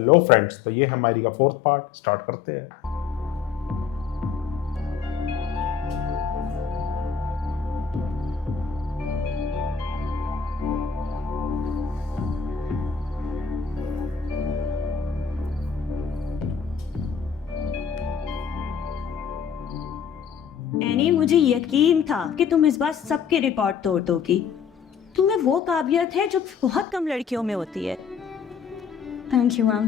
Hello friends, तो ये हमारी का फोर्थ पार्ट स्टार्ट करते हैं। एनी, मुझे यकीन था कि तुम इस बार सबके रिकॉर्ड तोड़ दोगी। तुम्हें वो काबिलियत है जो बहुत कम लड़कियों में होती है। Thank you ma'am.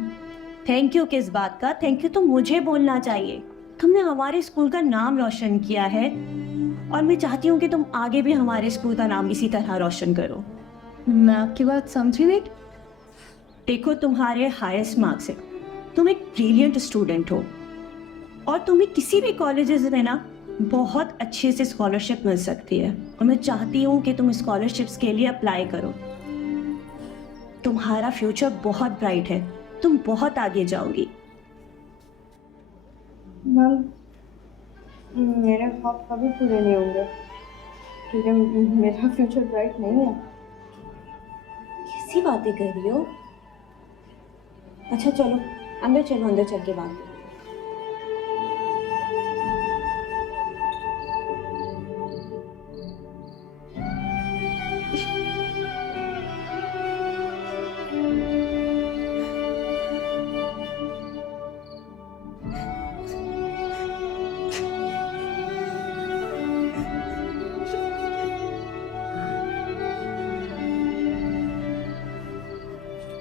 Thank you किस बात का? थैंक यू तो मुझे बोलना चाहिए। तुमने हमारे स्कूल का नाम रोशन किया है और मैं चाहती हूँ कि तुम आगे भी हमारे स्कूल का नाम इसी तरह रोशन करो। मैं आपकी बात समझी नहीं। देखो, तुम्हारे हाईएस्ट मार्क्स है, तुम एक ब्रिलियंट स्टूडेंट हो और तुम्हें किसी भी कॉलेजेस में ना बहुत अच्छे से स्कॉलरशिप मिल सकती है और मैं चाहती हूँ कि तुम स्कॉलरशिप्स के लिए अप्लाई करो। तुम्हारा फ्यूचर बहुत ब्राइट है, तुम बहुत आगे जाओगी। मैम, मेरे ख्वाब कभी पूरे नहीं होंगे क्योंकि मेरा फ्यूचर ब्राइट नहीं है। कैसी बातें कर रही हो? अच्छा चलो अंदर चलो, अंदर चल के बात करो।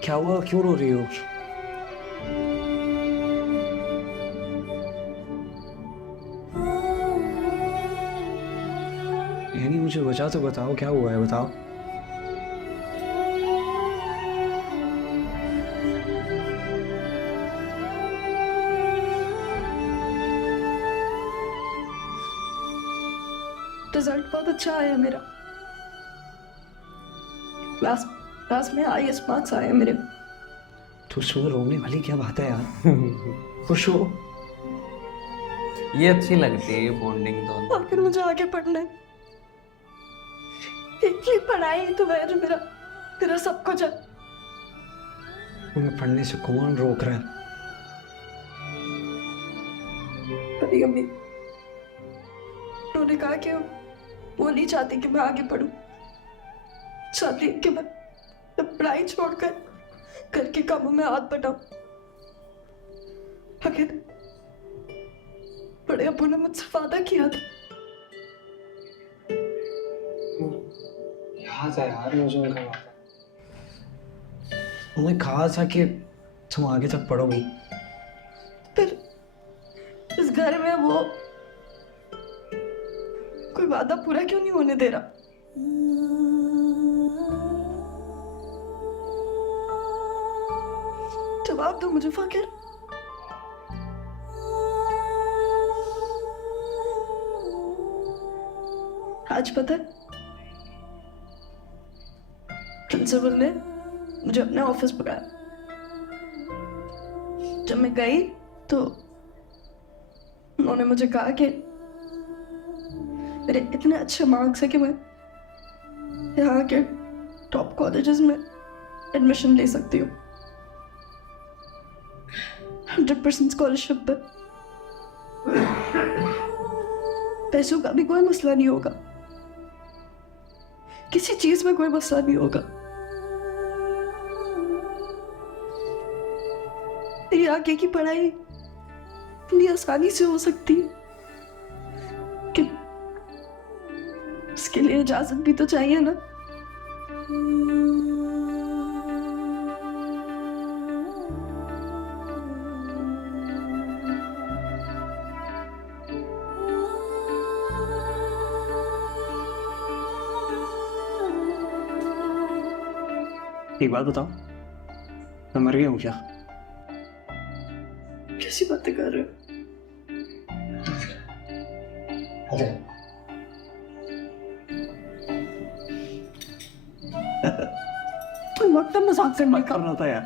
क्या हुआ, क्यों रो रही हो? यानी मुझे वजह तो बताओ, क्या हुआ है बताओ। रिजल्ट बहुत अच्छा आया मेरा। क्लास क्लास में हाईएस्ट मार्क्स आए मेरे। तो उसमें रोने वाली क्या बात है यार? खुश हो। ये अच्छी लगती है, ये बॉन्डिंग दोनों। आखिर मुझे आगे पढ़ना है। एक ही पढ़ाई तो है जो मेरा मेरा सब कुछ है। तुम्हें पढ़ने से कौन रोक रहा है? मेरी अम्मी, उन्होंने कहा कि वो नहीं चाहती कि मैं आगे पढूं, चाहती है कि मैं पढ़ाई छोड़कर घर के कामों में हाथ बटाऊं। आखिर बड़े अब्बू ने मुझसे वादा किया था। याद है यार मुझे उनका वादा। उन्होंने कहा था कि तुम आगे तक पढ़ोगी। फिर इस घर में वो कोई वादा पूरा क्यों नहीं होने दे रहा? जवाब दो मुझे फकीर। आज पता है, प्रिंसिपल ने मुझे अपने ऑफिस बुलाया। जब मैं गई तो उन्होंने मुझे कहा कि मेरे इतने अच्छे मार्क्स है कि मैं यहाँ के टॉप कॉलेजेस में एडमिशन ले सकती हूँ 100% स्कॉलरशिप पे। पैसों का भी कोई मसला नहीं होगा, किसी चीज में कोई मसला नहीं होगा। ये आगे की पढ़ाई इतनी आसानी से हो सकती है कि उसके लिए इजाजत भी तो चाहिए ना। एक बात बताओ, मैं मर गया हूँ क्या? कैसी बातें कर रहे हो? तुम वक्त मजाक से मत करना था यार।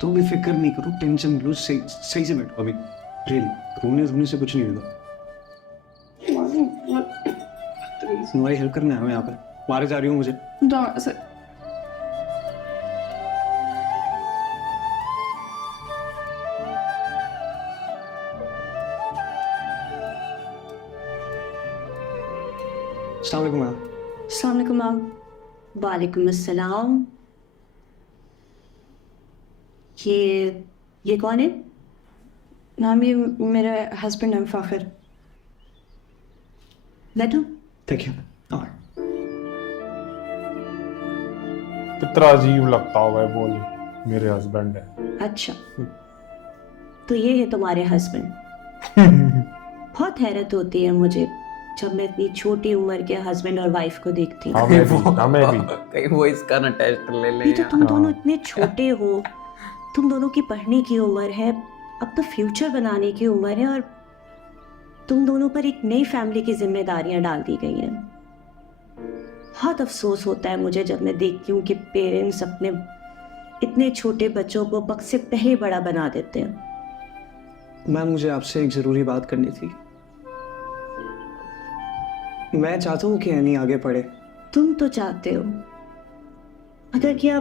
तुम भी फिक्र नहीं करो, टेंशन लो, सही सही से बैठो अभी। रियली रोने धोने से कुछ नहीं होगा। तुम्हारी हेल्प करने आया हूँ यहाँ पर। मारे जा रही हूँ मुझे। जाओ ऐसे। अस्सलाम वालेकुम मैम। अस्सलाम वालेकुम मैम। वालेकुम अस्सलाम। ये कौन है? मैम ये मेरे हस्बैंड है फ़ाखिर। बैठो। Thank you. और कितना अजीब लगता होगा ये बोल, मेरे हस्बैंड है। अच्छा, तो ये है तुम्हारे हस्बैंड। बहुत हैरत होती है मुझे जब मैं इतनी छोटी उम्र के हस्बैंड और वाइफ को देखती हूँ। हमें भी कहीं वो इसका ना टेस्ट ले ले ये तो तुम यार। दोनों इतने छोटे हो, तुम दोनों की पढ़ने की उम्र है, अब तो फ्यूचर बनाने की उम्र है, और तुम दोनों पर एक नई फैमिली की जिम्मेदारियां डाल दी गई हैं। बहुत अफसोस होता है मुझे जब मैं देखती हूँ कि पेरेंट्स अपने इतने छोटे बच्चों को वक्त से पहले बड़ा बना देते हैं। मैम मुझे आपसे एक ज़रूरी बात करनी थी। मैं चाहता हूँ कि एनी आगे पढ़े। तुम तो चाहते हो, मगर क्या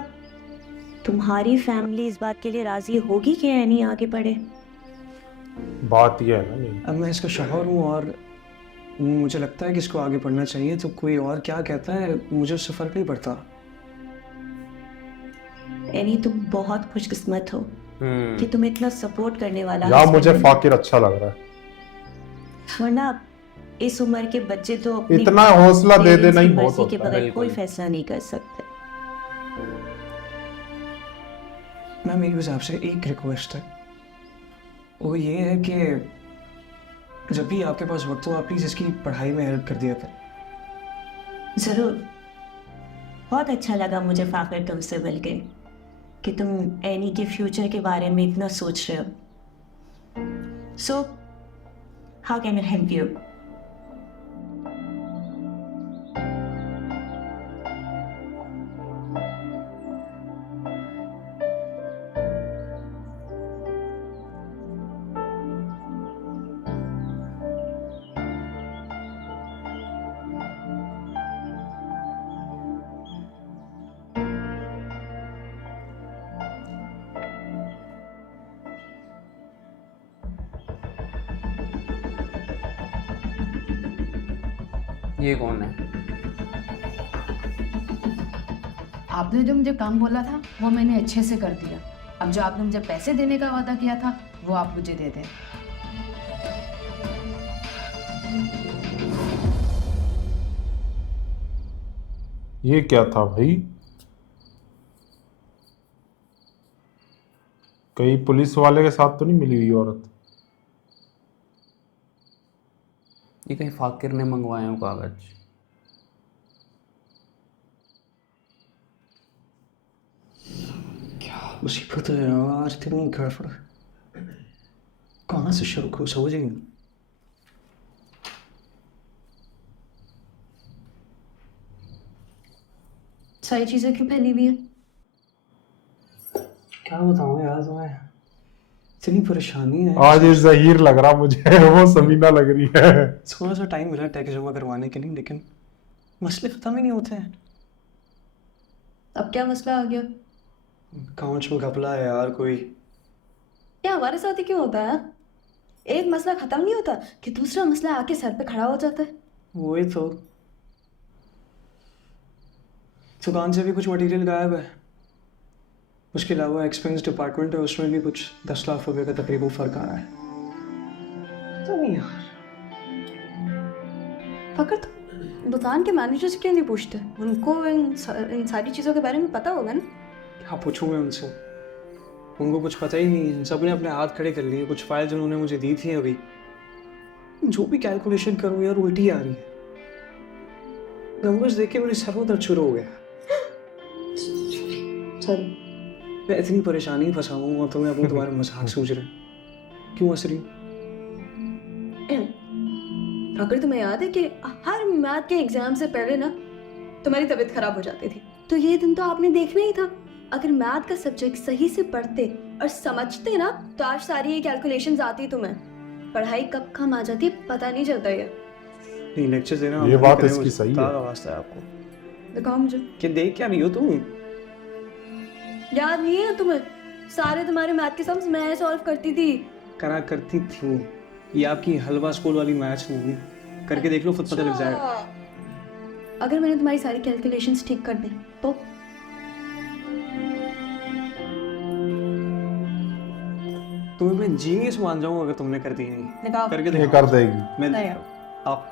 तुम्हारी फैमिली इस बात के लिए राजी होगी कि एनी आगे बढ़े? बात ये है ना, नहीं अब मैं इसका शौहर हूँ और मुझे लगता है कि इसको आगे पढ़ना चाहिए, तो कोई और क्या कहता है मुझे उससे फ़र्क नहीं पड़ता। एनी तुम बहुत खुशकिस्मत हो कि तुम्हें इतना सपोर्ट करने वाला यार husband मुझे है। फाकिर अच्छा लग रहा है। वरना इस उम्र के बच्चे तो अपनी इतना हौसला दे parents देना ही की बहुत मर्जी के होता है। बगैर कोई फैसला नहीं कर सकते। मैम मेरी बस आपसे एक रिक्वेस्ट है, वो ये है कि जब भी आपके पास वक्त हो आप प्लीज़ इसकी पढ़ाई में हेल्प कर दिया करें। जरूर। बहुत अच्छा लगा मुझे फाखिर तुमसे मिलके कि तुम एनी के फ्यूचर के बारे में इतना सोच रहे हो। So how can I help you? ये कौन है? आपने जो मुझे काम बोला था वो मैंने अच्छे से कर दिया। अब जो आपने मुझे पैसे देने का वादा किया था वो आप मुझे दे दें। ये क्या था भाई? कहीं पुलिस वाले के साथ तो नहीं मिली हुई औरत? ये कहीं फाकिर ने मंगवाए हो कागज? मुसीबत है यार, इतनी गड़बड़ कहाँ से शुरू करूँ समझ ही नहीं। सारी चीजें क्यों पहनी हुई है? क्या बताऊँ यार तुम्हें, इतनी परेशानी है। आज ये जहीर लग रहा मुझे, वो समीना लग रही है। थोड़ा सा टाइम मिला टैक्स जमा करवाने के लिए, लेकिन मसले ख़त्म ही नहीं होते हैं। अब क्या मसला आ गया? अकाउंट्स में घपला है यार कोई। ये हमारे साथ ही क्यों होता है? एक मसला खत्म नहीं होता कि दूसरा मसला आके सर पे खड़ा हो जाता है। वही तो, दुकान से भी कुछ मटेरियल गायब है, उसके अलावा एक्सपेंस डिपार्टमेंट है, उसमें भी कुछ 10 लाख रुपए का तकरीबन फ़र्क आ रहा है। तो नहीं यार, फकर तो दुकान के मैनेजर से क्यों नहीं पूछते? उनको इन सारी चीज़ों के बारे में पता होगा ना। क्या पूछूंगा उनसे, उनको कुछ पता ही नहीं है। सबने अपने हाथ खड़े कर लिए। कुछ फाइल्स उन्होंने मुझे दी थी, अभी जो भी कैलकुलेशन करूँ यार उल्टी आ रही है। नंबर्स देख के मेरे सर में दर्द शुरू हो गया। सॉरी। मैं इतनी परेशानी में फंसा हूँ और तुम्हें अपने तुम्हारे मजाक सूझ रहे हैं। क्यों हंस रही हो? फकर तुम्हें याद है कि हर मैथ के एग्जाम से पहले ना तुम्हारी तबीयत खराब हो जाती थी, तो ये दिन तो आपने देखना ही था। अगर मैथ का सब्जेक्ट सही से पढ़ते और समझते ना तो आज सारी ये कैलकुलेशंस आती तुम्हें। पढ़ाई कब कम आ जाती है पता नहीं चलता ये। नहीं लेक्चर देना ये बंद बात करें, इसकी मुझे सही है। तारा वास्ता है आपको। दिखाओ मुझे। कि देख क्या रही हो तुम? याद नहीं है तुम्हें? सारे तुम्हारे मैथ के सम्स मैं सॉल्व करती थी। करा करती थी। ये आपकी हलवा स्कूल वाली मैच नहीं है, करके देख लो खुद पता लग जाएगा। अगर मैंने तुम्हारी सारी कैलकुलेशंस ठीक कर दी तो तुम्हें मैं जीनियस मान जाऊँ अगर तुमने कर दी नहीं। निकाल करके ये दिखाओ। कर देगी, मैं नहीं आप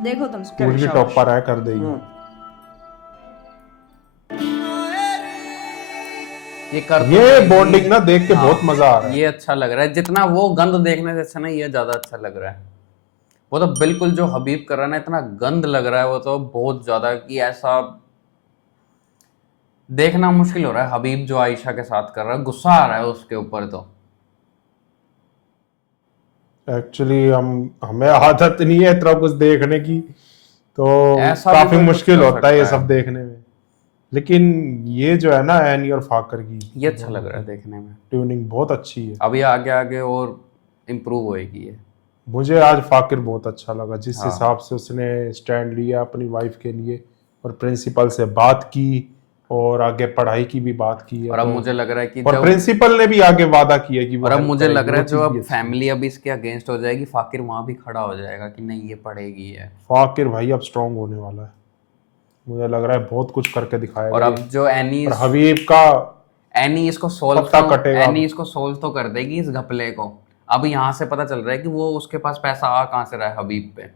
देखो तुम स्कूल की शाबाश। टॉपर है, कर देगी। ये कर तो ये देगी। बॉन्डिंग ना देख के हाँ, बहुत मजा आ रहा है। ये अच्छा लग रहा है, जितना वो गंद देखने से अच्छा ना ये ज्यादा अच्छा लग रहा है। वो तो बिल्कुल जो हबीब कर रहा है ना, इतना गंद लग रहा है वो तो बहुत ज्यादा, कि ऐसा देखना मुश्किल हो रहा है। हबीब जो आयशा के साथ कर रहा है, गुस्सा आ रहा है उसके ऊपर। तो एक्चुअली हमें आदत नहीं है इतना कुछ देखने की, तो ऐसा भी काफी कोई कुछ मुश्किल कर होता है ये सकता है। सब देखने में। लेकिन ये जो है ना एनी और फाकर की, ये अच्छा लग रहा है देखने में। ट्यूनिंग बहुत अच्छी है। अभी आगे आगे और इम्प्रूव होएगी ये। मुझे आज फाकिर बहुत अच्छा लगा, जिस हाँ। हिसाब से उसने स्टैंड लिया अपनी वाइफ के लिए और प्रिंसिपल से बात की और आगे पढ़ाई की भी बात की है। और अब तो मुझे लग रहा है कि और जब प्रिंसिपल ने भी आगे वादा किया कि वो और अब help मुझे लग करेगी, रहा है वो जो चीज़ अब भी अच्छी है। फैमिली अब इसके अगेंस्ट हो जाएगी, फाकिर वहां भी खड़ा हो जाएगा कि नहीं ये पढ़ेगी है। फाकिर भाई अब स्ट्रांग होने वाला है, मुझे लग रहा है बहुत कुछ करके दिखाएगा। और अब ये। जो और हबीब का एनी इसको सोल्व पत्ता कटेगा। एनी इसको सोल्व तो कर देगी इस घपले को। अब यहाँ से पता चल रहा है कि वो उसके पास पैसा आ कहाँ से रहा है हबीब पे,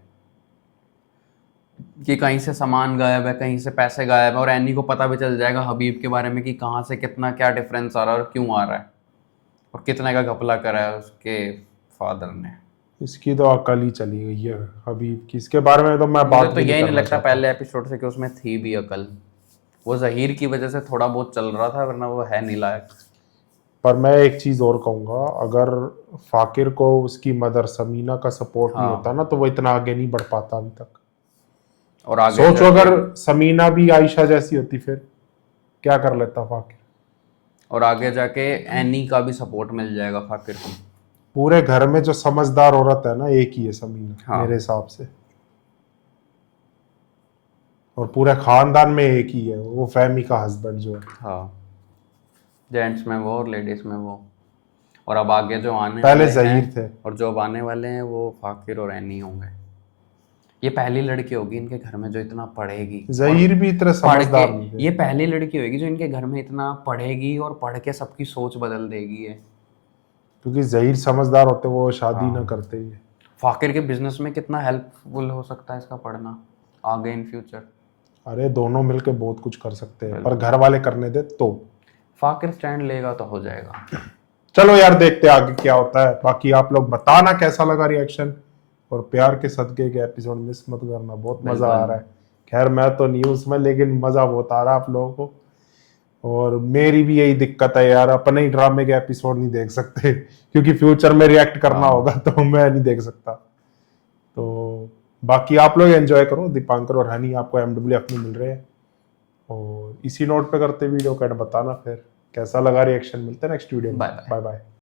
कि कहीं से सामान गायब है, कहीं से पैसे गायब है। और एनी को पता भी चल जाएगा हबीब के बारे में कि कहाँ से कितना क्या डिफरेंस आ रहा है और क्यों आ रहा है, और कितने का घपला करा है उसके फादर ने। इसकी तो अकल ही चली गई है हबीब की, इसके बारे में तो मैं बात मुझे तो भी यही नहीं करना लगता चाहता। पहले एपिसोड से कि उसमें थी भी अकल। वो जहीर की वजह से थोड़ा बहुत चल रहा था, वरना वो है नहीं लायक। पर मैं एक चीज और कहूंगा, अगर फाकिर को उसकी मदर समीना का सपोर्ट नहीं हाँ। होता ना तो वो इतना आगे नहीं बढ़ पाता अभी तक। और आगे सोचो जाके- अगर समीना भी आयशा जैसी होती फिर क्या कर लेता फाकिर। और आगे जाके एनी का भी सपोर्ट मिल जाएगा फाकिर को। पूरे घर में जो समझदार औरत है ना एक ही है समीना, हाँ। मेरे हिसाब से। और पूरे खानदान में एक ही है, वो फैमी का हस्बैंड जो है। हाँ, जेंट्स में वो और लेडीज में वो। और अब आगे जो आने पहले वाले जहीर हैं थे। और जो अब आने वाले हैं वो फाकिर और एनी होंगे। ये पहली लड़की होगी इनके घर में जो इतना पढ़ेगी। जहीर भी इतने पढ़ समझदार के नहीं थे। ये पहली लड़की होगी जो इनके घर में इतना पढ़ेगी और पढ़ के सबकी सोच बदल देगी है। क्योंकि जहीर समझदार होते वो शादी हाँ। ना करते ही। फाकिर के बिजनेस में कितना हेल्पफुल हो सकता है इसका पढ़ना आगे इन फ्यूचर। अरे दोनों मिलके बहुत कुछ कर सकते हैं, पर बिल्कुल। घर वाले करने दे तो। फाकिर स्टैंड लेगा तो हो जाएगा। चलो यार देखते हैं आगे क्या होता है। बाकी आप लोग बताना कैसा लगा रिएक्शन, और प्यार के सदके के एपिसोड मिस मत करना, बहुत मजा आ बिल्कुल। रहा है। खैर मैं तो नहीं हूं उसमें, लेकिन मजा बहुत आ रहा है आप लोगों को। और मेरी भी यही दिक्कत है यार, अपने ही ड्रामे के एपिसोड नहीं देख सकते क्योंकि फ्यूचर में रिएक्ट करना हाँ। होगा तो मैं नहीं देख सकता। तो बाकी आप लोग एंजॉय करो, दीपांकर और हनी आपको MWF में मिल रहे हैं। और इसी नोट पे करते वीडियो का बताना फिर कैसा लगा रिएक्शन। मिलते हैं नेक्स्ट वीडियो में। Bye bye. Bye bye.